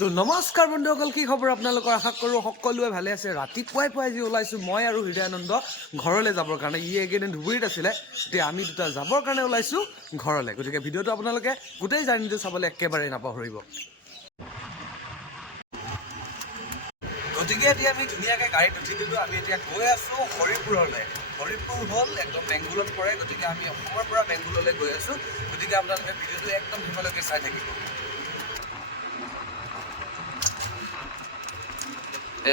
তো নমস্কাৰ বন্ধুসকল, কি খবৰ আপোনালোকৰ? আশা কৰোঁ সকলোৱে ভালে আছে। ৰাতিপুৱাই আজি ওলাইছোঁ মই আৰু হৃদয়ানন্দ ঘৰলৈ যাবৰ কাৰণে। এইকেইদিন ধুবুৰীত আছিলে, এতিয়া আমি দুটা যাবৰ কাৰণে ওলাইছোঁ ঘৰলৈ। গতিকে ভিডিঅ'টো আপোনালোকে গোটেই জাৰ্ণিটো চাবলৈ একেবাৰে নাপাহৰিব। গতিকে এতিয়া আমি ধুনীয়াকৈ গাড়ীত উঠি দিলোঁ। আমি এতিয়া গৈ আছোঁ হৰিপুৰলৈ। হৰিপুৰ হ'ল একদম বেংগলত পৰে, গতিকে আমি অসমৰ পৰা বেংগললৈ গৈ আছোঁ। গতিকে আপোনালোকে ভিডিঅ'টো একদম শেষলৈকে চাই থাকিব।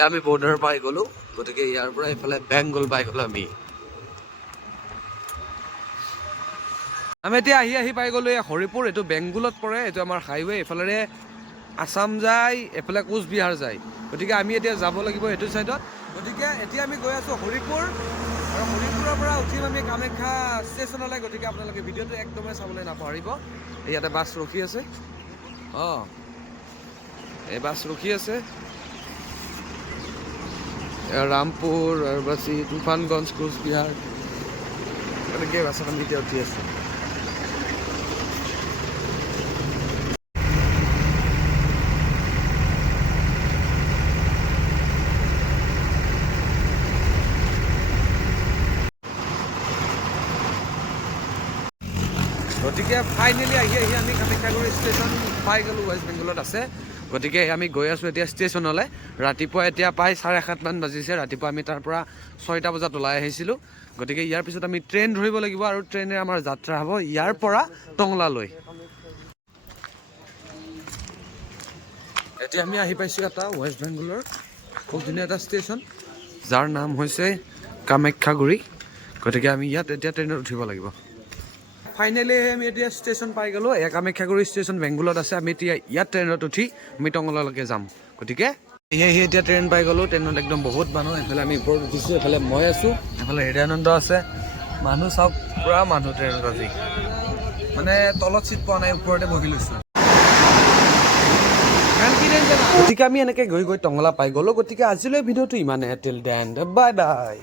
আমি বৰ্ডাৰ পাই গ'লোঁ, গতিকে ইয়াৰ পৰা এইফালে বেংগল পাই গ'লোঁ আমি এতিয়া আহি পাই গ'লোঁ এই হৰিপুৰ। এইটো বেংগলত পৰে, এইটো আমাৰ হাইৱে। এইফালেৰে আছাম যায়, এইফালে কোচবিহাৰ যায়। গতিকে আমি এতিয়া যাব লাগিব এইটো ছাইডত। গতিকে এতিয়া আমি গৈ আছোঁ হৰিপুৰ, আৰু হৰিপুৰৰ পৰা উঠিম আমি কামাখ্যা ষ্টেচনলৈ। গতিকে আপোনালোকে ভিডিঅ'টো একদমেই চাবলৈ নাপাহৰিব। ইয়াতে বাছ ৰখি আছে, এই বাছ ৰখি আছে। ৰামপুৰ, আৰবাচী, তুফানগঞ্জ, কোচবিহাৰ, এনেকৈ বাছত আমি এতিয়া উঠি আছোঁ। গতিকে ফাইনেলি আহি আমি কামাখ্যাগুৰি ষ্টেচন পাই গ'লোঁ, ৱেষ্ট বেংগলত আছে। গতিকে আমি গৈ আছোঁ এতিয়া ষ্টেচনলৈ। ৰাতিপুৱা এতিয়া প্ৰায় 7:30মান বাজিছে। ৰাতিপুৱা আমি তাৰ পৰা 6টা বজাত ওলাই আহিছিলোঁ। গতিকে ইয়াৰ পিছত আমি ট্ৰেইন ধৰিব লাগিব, আৰু ট্ৰেইনেৰে আমাৰ যাত্ৰা হ'ব ইয়াৰ পৰা টংলালৈ। এতিয়া আমি আহি পাইছোঁ এটা ৱেষ্ট বেংগলৰ খুব ধুনীয়া এটা ষ্টেচন, যাৰ নাম হৈছে কামাখ্যাগুৰি। গতিকে আমি ইয়াত এতিয়া ট্ৰেইনত উঠিব লাগিব। ফাইনেলি আমি এতিয়া ষ্টেচন পাই গ'লোঁ। কামাখ্যাগুৰি ষ্টেচন বেংগলত আছে। আমি এতিয়া ইয়াত ট্ৰেইনত উঠি আমি টংলালৈকে যাম। গতিকে এতিয়া ট্ৰেইন পাই গ'লোঁ। ট্ৰেইনত একদম বহুত মানুহ। এইফালে আমি ওপৰত উঠিছোঁ, এইফালে মই আছোঁ, এইফালে হৃদয়ানন্দ আছে। মানুহ চাওক, পূৰা মানুহ ট্ৰেইনত আজি। মানে তলত চিট পোৱা নাই, ওপৰতে বহি লৈছোঁ। গতিকে আমি এনেকৈ গৈ টংলা পাই গ'লোঁ। গতিকে আজিলৈ ভিডিঅ'টো ইমানে। Till then bye bye.